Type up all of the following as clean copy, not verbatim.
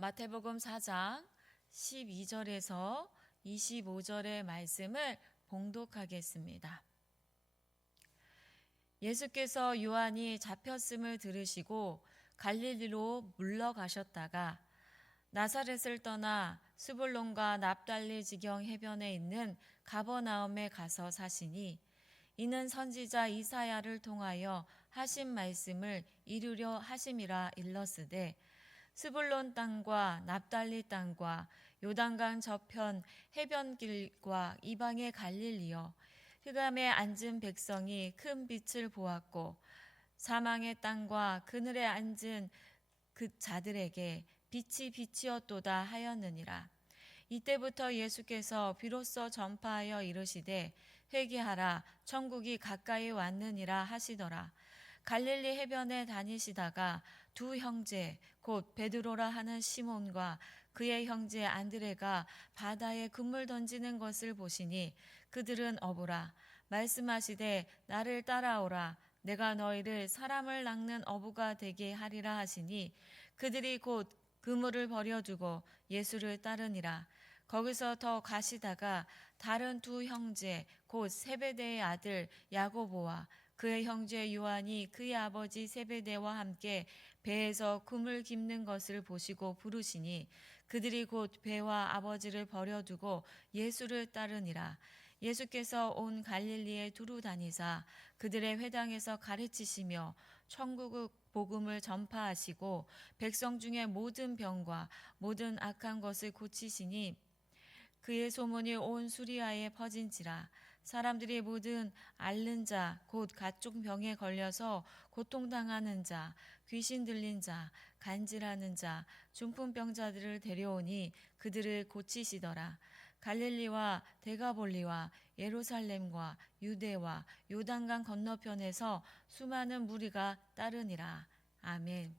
마태복음 4장 12절에서 25절의 말씀을 봉독하겠습니다. 예수께서 요한이 잡혔음을 들으시고 갈릴리로 물러가셨다가 나사렛을 떠나 스불론과 납달리 지경 해변에 있는 가버나움에 가서 사시니 이는 선지자 이사야를 통하여 하신 말씀을 이루려 하심이라 일렀으되 스불론 땅과 납달리 땅과 요단강 저편 해변길과 이방의 갈릴리여 흑암에 앉은 백성이 큰 빛을 보았고 사망의 땅과 그늘에 앉은 그 자들에게 빛이 빛이었도다 하였느니라. 이때부터 예수께서 비로소 전파하여 이르시되 회개하라 천국이 가까이 왔느니라 하시더라. 갈릴리 해변에 다니시다가 두 형제 곧 베드로라 하는 시몬과 그의 형제 안드레가 바다에 그물 던지는 것을 보시니 그들은 어부라. 말씀하시되 나를 따라오라. 내가 너희를 사람을 낚는 어부가 되게 하리라 하시니 그들이 곧 그물을 버려두고 예수를 따르니라. 거기서 더 가시다가 다른 두 형제 곧 세베대의 아들 야고보와 그의 형제 요한이 그의 아버지 세베대와 함께 배에서 그물 깁는 것을 보시고 부르시니 그들이 곧 배와 아버지를 버려두고 예수를 따르니라. 예수께서 온 갈릴리에 두루 다니사 그들의 회당에서 가르치시며 천국 복음을 전파하시고 백성 중에 모든 병과 모든 악한 것을 고치시니 그의 소문이 온 수리아에 퍼진지라. 사람들이 모든 앓는 자 곧 각종 병에 걸려서 고통당하는 자 귀신 들린 자 간질하는 자 중풍병자들을 데려오니 그들을 고치시더라. 갈릴리와 데가볼리와 예루살렘과 유대와 요단강 건너편에서 수많은 무리가 따르니라. 아멘.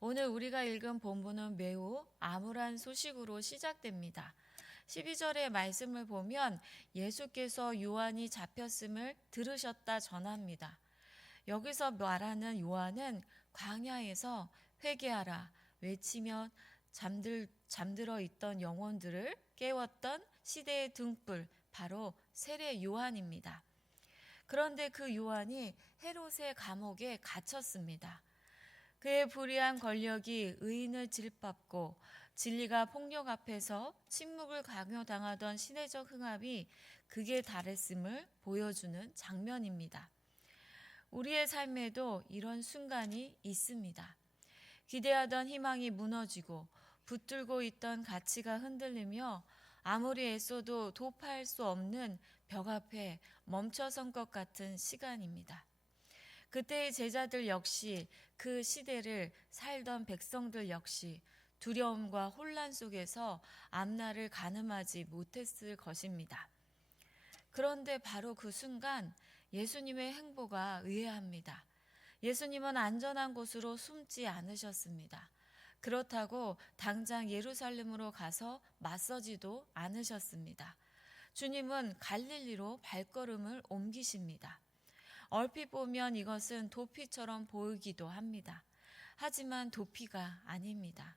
오늘 우리가 읽은 본문은 매우 암울한 소식으로 시작됩니다. 12절의 말씀을 보면 예수께서 요한이 잡혔음을 들으셨다 전합니다. 여기서 말하는 요한은 광야에서 회개하라 외치며 잠들어 있던 영혼들을 깨웠던 시대의 등불, 바로 세례 요한입니다. 그런데 그 요한이 헤롯의 감옥에 갇혔습니다. 그의 불의한 권력이 의인을 질밟고 진리가 폭력 앞에서 침묵을 강요당하던 시대적 흥압이 극에 달했음을 보여주는 장면입니다. 우리의 삶에도 이런 순간이 있습니다. 기대하던 희망이 무너지고 붙들고 있던 가치가 흔들리며 아무리 애써도 도파할 수 없는 벽 앞에 멈춰선 것 같은 시간입니다. 그때의 제자들 역시 그 시대를 살던 백성들 역시 두려움과 혼란 속에서 앞날을 가늠하지 못했을 것입니다. 그런데 바로 그 순간 예수님의 행보가 의아합니다. 예수님은 안전한 곳으로 숨지 않으셨습니다. 그렇다고 당장 예루살렘으로 가서 맞서지도 않으셨습니다. 주님은 갈릴리로 발걸음을 옮기십니다. 얼핏 보면 이것은 도피처럼 보이기도 합니다. 하지만 도피가 아닙니다.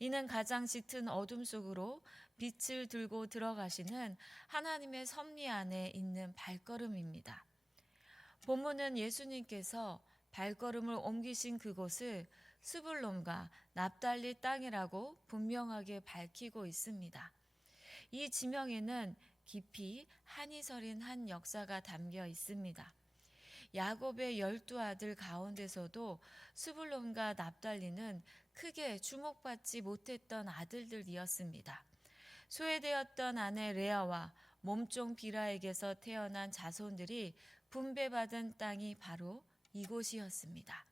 이는 가장 짙은 어둠 속으로 빛을 들고 들어가시는 하나님의 섭리 안에 있는 발걸음입니다. 본문은 예수님께서 발걸음을 옮기신 그곳을 스불론과 납달리 땅이라고 분명하게 밝히고 있습니다. 이 지명에는 깊이 한이 서린 한 역사가 담겨 있습니다. 야곱의 12아들 가운데서도 스불론과 납달리는 크게 주목받지 못했던 아들들이었습니다. 소외되었던 아내 레아와 몸종 비라에게서 태어난 자손들이 분배받은 땅이 바로 이곳이었습니다.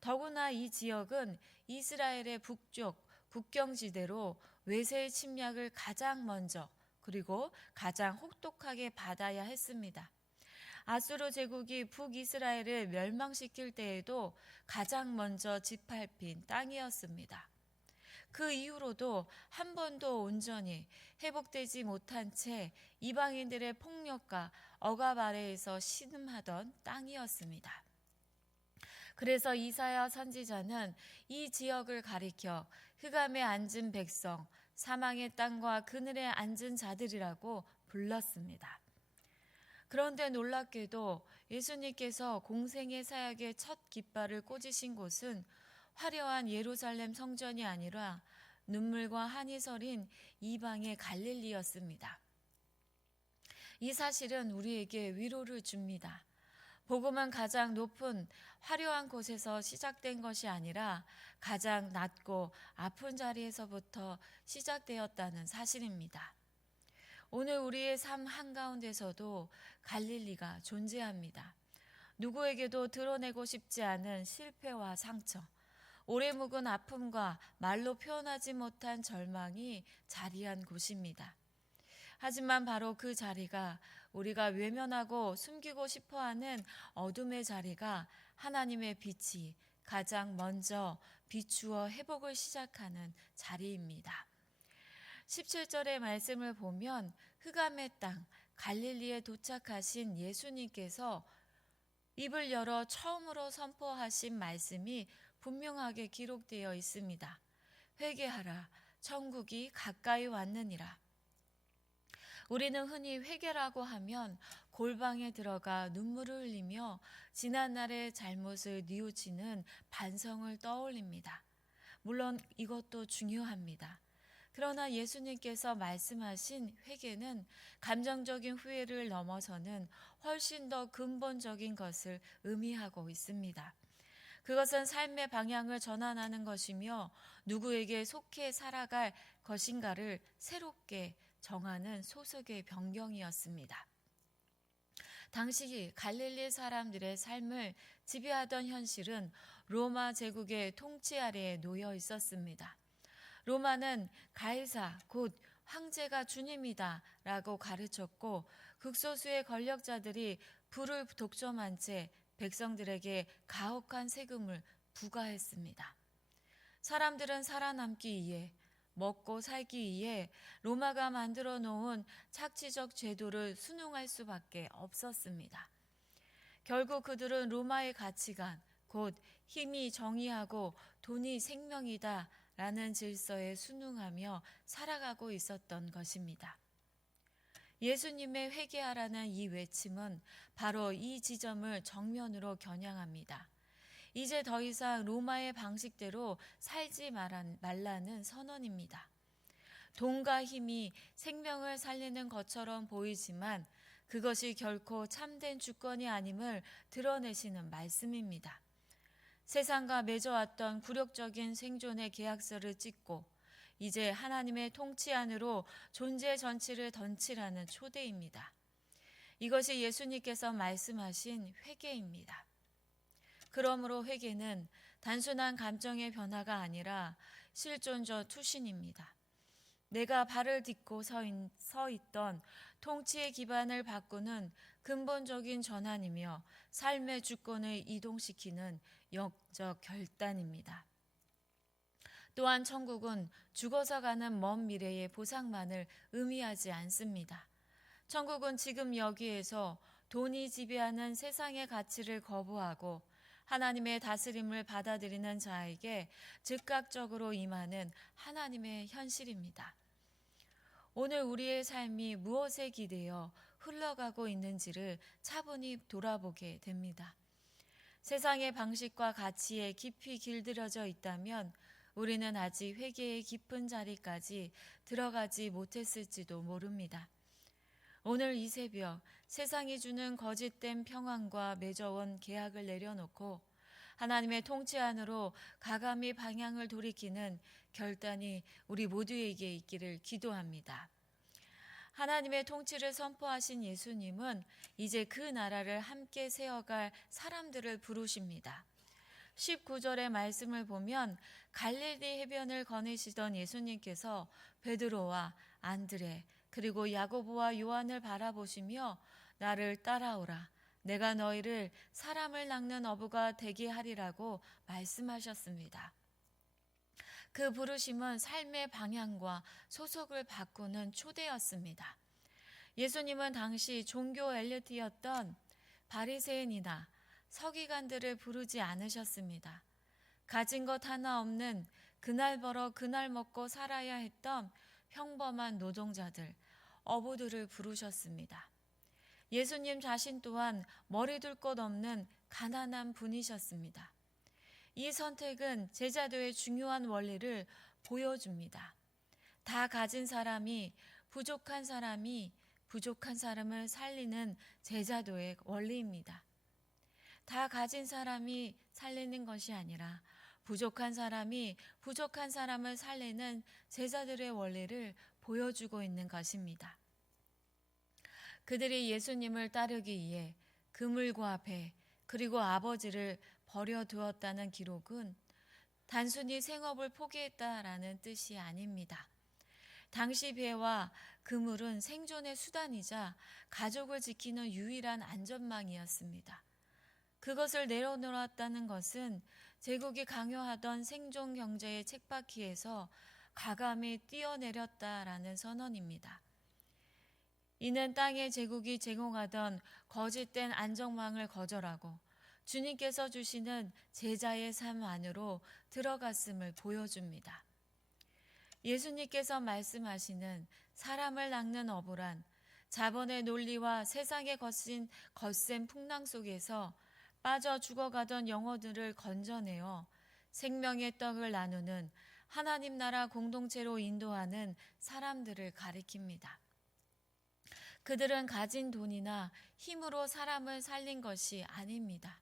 더구나 이 지역은 이스라엘의 북쪽 국경지대로 외세의 침략을 가장 먼저 그리고 가장 혹독하게 받아야 했습니다. 아수르 제국이 북이스라엘을 멸망시킬 때에도 가장 먼저 짓밟힌 땅이었습니다. 그 이후로도 한 번도 온전히 회복되지 못한 채 이방인들의 폭력과 억압 아래에서 신음하던 땅이었습니다. 그래서 이사야 선지자는 이 지역을 가리켜 흑암에 앉은 백성, 사망의 땅과 그늘에 앉은 자들이라고 불렀습니다. 그런데 놀랍게도 예수님께서 공생의 사역의 첫 깃발을 꽂으신 곳은 화려한 예루살렘 성전이 아니라 눈물과 한이 서린 이방의 갈릴리였습니다. 이 사실은 우리에게 위로를 줍니다. 복음은 가장 높은 화려한 곳에서 시작된 것이 아니라 가장 낮고 아픈 자리에서부터 시작되었다는 사실입니다. 오늘 우리의 삶 한가운데서도 갈릴리가 존재합니다. 누구에게도 드러내고 싶지 않은 실패와 상처, 오래 묵은 아픔과 말로 표현하지 못한 절망이 자리한 곳입니다. 하지만 바로 그 자리가 우리가 외면하고 숨기고 싶어하는 어둠의 자리가 하나님의 빛이 가장 먼저 비추어 회복을 시작하는 자리입니다. 17절의 말씀을 보면 흑암의 땅 갈릴리에 도착하신 예수님께서 입을 열어 처음으로 선포하신 말씀이 분명하게 기록되어 있습니다. 회개하라, 천국이 가까이 왔느니라. 우리는 흔히 회개라고 하면 골방에 들어가 눈물을 흘리며 지난날의 잘못을 뉘우치는 반성을 떠올립니다. 물론 이것도 중요합니다. 그러나 예수님께서 말씀하신 회개는 감정적인 후회를 넘어서는 훨씬 더 근본적인 것을 의미하고 있습니다. 그것은 삶의 방향을 전환하는 것이며 누구에게 속해 살아갈 것인가를 새롭게 정하는 소속의 변경이었습니다. 당시 갈릴리 사람들의 삶을 지배하던 현실은 로마 제국의 통치 아래에 놓여 있었습니다. 로마는 가이사 곧 황제가 주님이다 라고 가르쳤고 극소수의 권력자들이 부를 독점한 채 백성들에게 가혹한 세금을 부과했습니다. 사람들은 살아남기 위해 먹고 살기 위해 로마가 만들어 놓은 착취적 제도를 순응할 수밖에 없었습니다. 결국 그들은 로마의 가치관, 곧 힘이 정의하고 돈이 생명이다 라는 질서에 순응하며 살아가고 있었던 것입니다. 예수님의 회개하라는 이 외침은 바로 이 지점을 정면으로 겨냥합니다. 이제 더 이상 로마의 방식대로 살지 말라는 선언입니다. 돈과 힘이 생명을 살리는 것처럼 보이지만 그것이 결코 참된 주권이 아님을 드러내시는 말씀입니다. 세상과 맺어왔던 굴욕적인 생존의 계약서를 찍고 이제 하나님의 통치 안으로 존재 전체를 던지라는 초대입니다. 이것이 예수님께서 말씀하신 회개입니다. 그러므로 회개는 단순한 감정의 변화가 아니라 실존적 투신입니다. 내가 발을 딛고 서 있던 통치의 기반을 바꾸는 근본적인 전환이며 삶의 주권을 이동시키는 영적 결단입니다. 또한 천국은 죽어서 가는 먼 미래의 보상만을 의미하지 않습니다. 천국은 지금 여기에서 돈이 지배하는 세상의 가치를 거부하고 하나님의 다스림을 받아들이는 자에게 즉각적으로 임하는 하나님의 현실입니다. 오늘 우리의 삶이 무엇에 기대어 흘러가고 있는지를 차분히 돌아보게 됩니다. 세상의 방식과 가치에 깊이 길들여져 있다면 우리는 아직 회개의 깊은 자리까지 들어가지 못했을지도 모릅니다. 오늘 이 새벽 세상이 주는 거짓된 평안과 맺어온 계약을 내려놓고 하나님의 통치 안으로 가감히 방향을 돌이키는 결단이 우리 모두에게 있기를 기도합니다. 하나님의 통치를 선포하신 예수님은 이제 그 나라를 함께 세워갈 사람들을 부르십니다. 19절의 말씀을 보면 갈릴리 해변을 거니시던 예수님께서 베드로와 안드레 그리고 야고보와 요한을 바라보시며 나를 따라오라. 내가 너희를 사람을 낚는 어부가 되게 하리라고 말씀하셨습니다. 그 부르심은 삶의 방향과 소속을 바꾸는 초대였습니다. 예수님은 당시 종교 엘리트였던 바리새인이나 서기관들을 부르지 않으셨습니다. 가진 것 하나 없는 그날 벌어 그날 먹고 살아야 했던 평범한 노동자들, 어부들을 부르셨습니다. 예수님 자신 또한 머리 둘 곳 없는 가난한 분이셨습니다. 이 선택은 제자도의 중요한 원리를 보여줍니다. 다 가진 사람이 부족한 사람을 살리는 제자도의 원리입니다. 다 가진 사람이 살리는 것이 아니라 부족한 사람이 부족한 사람을 살리는 제자들의 원리를 보여주고 있는 것입니다. 그들이 예수님을 따르기 위해 그물과 배 그리고 아버지를 버려두었다는 기록은 단순히 생업을 포기했다라는 뜻이 아닙니다. 당시 배와 그물은 생존의 수단이자 가족을 지키는 유일한 안전망이었습니다. 그것을 내려놓았다는 것은 제국이 강요하던 생존 경제의 쳇바퀴에서 과감히 뛰어내렸다라는 선언입니다. 이는 땅의 제국이 제공하던 거짓된 안정망을 거절하고 주님께서 주시는 제자의 삶 안으로 들어갔음을 보여줍니다. 예수님께서 말씀하시는 사람을 낚는 어부란 자본의 논리와 세상의 거센 풍랑 속에서 빠져 죽어가던 영혼들을 건져내어 생명의 떡을 나누는 하나님 나라 공동체로 인도하는 사람들을 가리킵니다. 그들은 가진 돈이나 힘으로 사람을 살린 것이 아닙니다.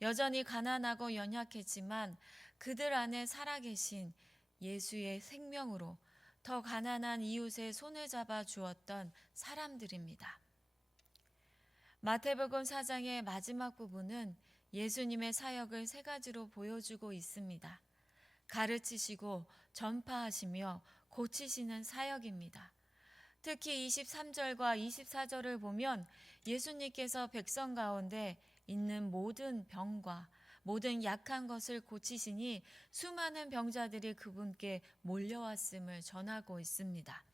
여전히 가난하고 연약했지만 그들 안에 살아계신 예수의 생명으로 더 가난한 이웃의 손을 잡아 주었던 사람들입니다. 마태복음 4장의 마지막 부분은 예수님의 사역을 세 가지로 보여주고 있습니다. 가르치시고 전파하시며 고치시는 사역입니다. 특히 23절과 24절을 보면 예수님께서 백성 가운데 있는 모든 병과 모든 약한 것을 고치시니 수많은 병자들이 그분께 몰려왔음을 전하고 있습니다.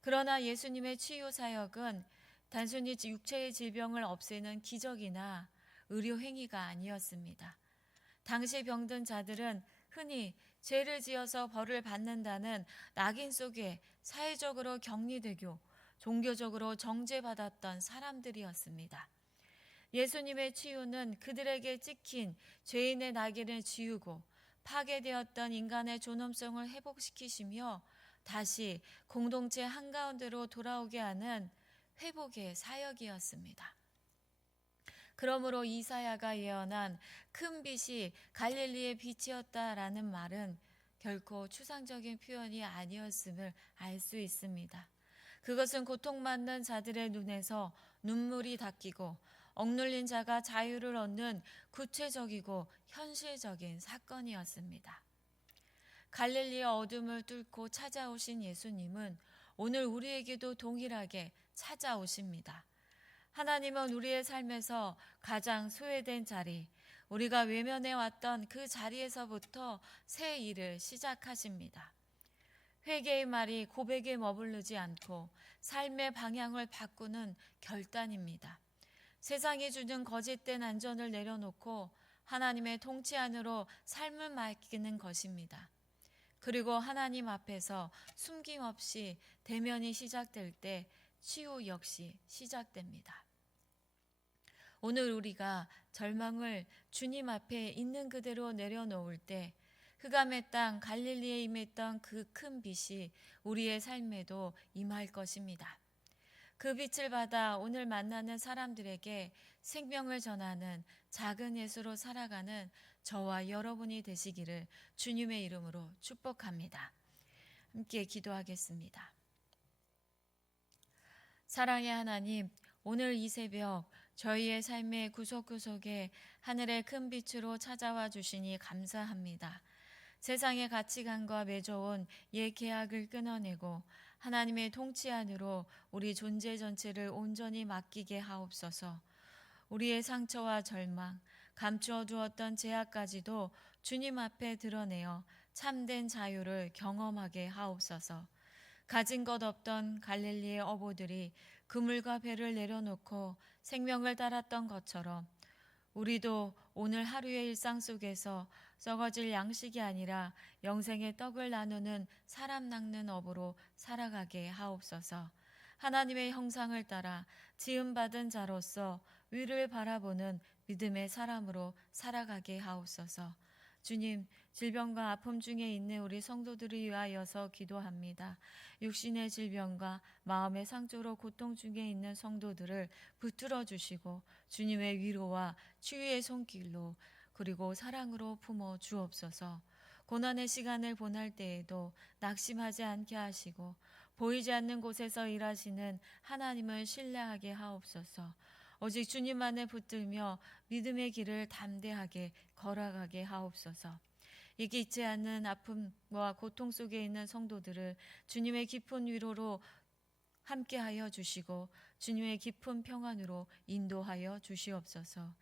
그러나 예수님의 치유 사역은 단순히 육체의 질병을 없애는 기적이나 의료 행위가 아니었습니다. 당시 병든 자들은 흔히 죄를 지어서 벌을 받는다는 낙인 속에 사회적으로 격리되고 종교적으로 정죄받았던 사람들이었습니다. 예수님의 치유는 그들에게 찍힌 죄인의 낙인을 지우고 파괴되었던 인간의 존엄성을 회복시키시며 다시 공동체 한가운데로 돌아오게 하는 회복의 사역이었습니다. 그러므로 이사야가 예언한 큰 빛이 갈릴리의 빛이었다라는 말은 결코 추상적인 표현이 아니었음을 알 수 있습니다. 그것은 고통받는 자들의 눈에서 눈물이 닦이고 억눌린 자가 자유를 얻는 구체적이고 현실적인 사건이었습니다. 갈릴리의 어둠을 뚫고 찾아오신 예수님은 오늘 우리에게도 동일하게 찾아오십니다. 하나님은 우리의 삶에서 가장 소외된 자리, 우리가 외면해 왔던 그 자리에서부터 새 일을 시작하십니다. 회개의 말이 고백에 머무르지 않고 삶의 방향을 바꾸는 결단입니다. 세상이 주는 거짓된 안전을 내려놓고 하나님의 통치 안으로 삶을 맡기는 것입니다. 그리고 하나님 앞에서 숨김없이 대면이 시작될 때 치유 역시 시작됩니다. 오늘 우리가 절망을 주님 앞에 있는 그대로 내려놓을 때 흑암의 땅 갈릴리에 임했던 그 큰 빛이 우리의 삶에도 임할 것입니다. 그 빛을 받아 오늘 만나는 사람들에게 생명을 전하는 작은 예수로 살아가는 저와 여러분이 되시기를 주님의 이름으로 축복합니다. 함께 기도하겠습니다. 사랑의 하나님, 오늘 이 새벽 저희의 삶의 구석구석에 하늘의 큰 빛으로 찾아와 주시니 감사합니다. 세상의 가치관과 맺어온 옛 계약을 끊어내고 하나님의 통치 안으로 우리 존재 전체를 온전히 맡기게 하옵소서. 우리의 상처와 절망, 감추어 두었던 죄악까지도 주님 앞에 드러내어 참된 자유를 경험하게 하옵소서. 가진 것 없던 갈릴리의 어부들이 그물과 배를 내려놓고 생명을 따랐던 것처럼 우리도 오늘 하루의 일상 속에서 썩어질 양식이 아니라 영생의 떡을 나누는 사람 낚는 업으로 살아가게 하옵소서. 하나님의 형상을 따라 지음받은 자로서 위를 바라보는 믿음의 사람으로 살아가게 하옵소서. 주님, 질병과 아픔 중에 있는 우리 성도들을 위하여서 기도합니다. 육신의 질병과 마음의 상처로 고통 중에 있는 성도들을 붙들어 주시고 주님의 위로와 치유의 손길로 그리고 사랑으로 품어 주옵소서. 고난의 시간을 보낼 때에도 낙심하지 않게 하시고 보이지 않는 곳에서 일하시는 하나님을 신뢰하게 하옵소서. 오직 주님만을 붙들며 믿음의 길을 담대하게 걸어가게 하옵소서. 이기지 않는 아픔과 고통 속에 있는 성도들을 주님의 깊은 위로로 함께하여 주시고 주님의 깊은 평안으로 인도하여 주시옵소서.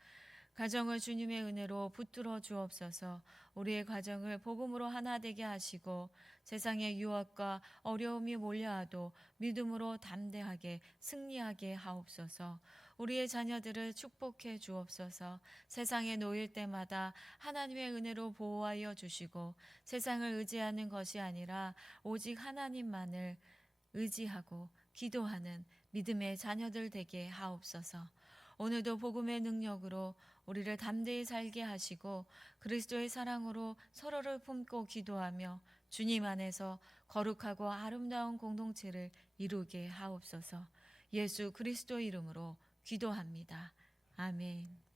가정을 주님의 은혜로 붙들어 주옵소서. 우리의 가정을 복음으로 하나 되게 하시고 세상의 유혹과 어려움이 몰려와도 믿음으로 담대하게 승리하게 하옵소서. 우리의 자녀들을 축복해 주옵소서. 세상에 놓일 때마다 하나님의 은혜로 보호하여 주시고 세상을 의지하는 것이 아니라 오직 하나님만을 의지하고 기도하는 믿음의 자녀들 되게 하옵소서. 오늘도 복음의 능력으로 우리를 담대히 살게 하시고 그리스도의 사랑으로 서로를 품고 기도하며 주님 안에서 거룩하고 아름다운 공동체를 이루게 하옵소서. 예수 그리스도 이름으로 기도합니다. 아멘.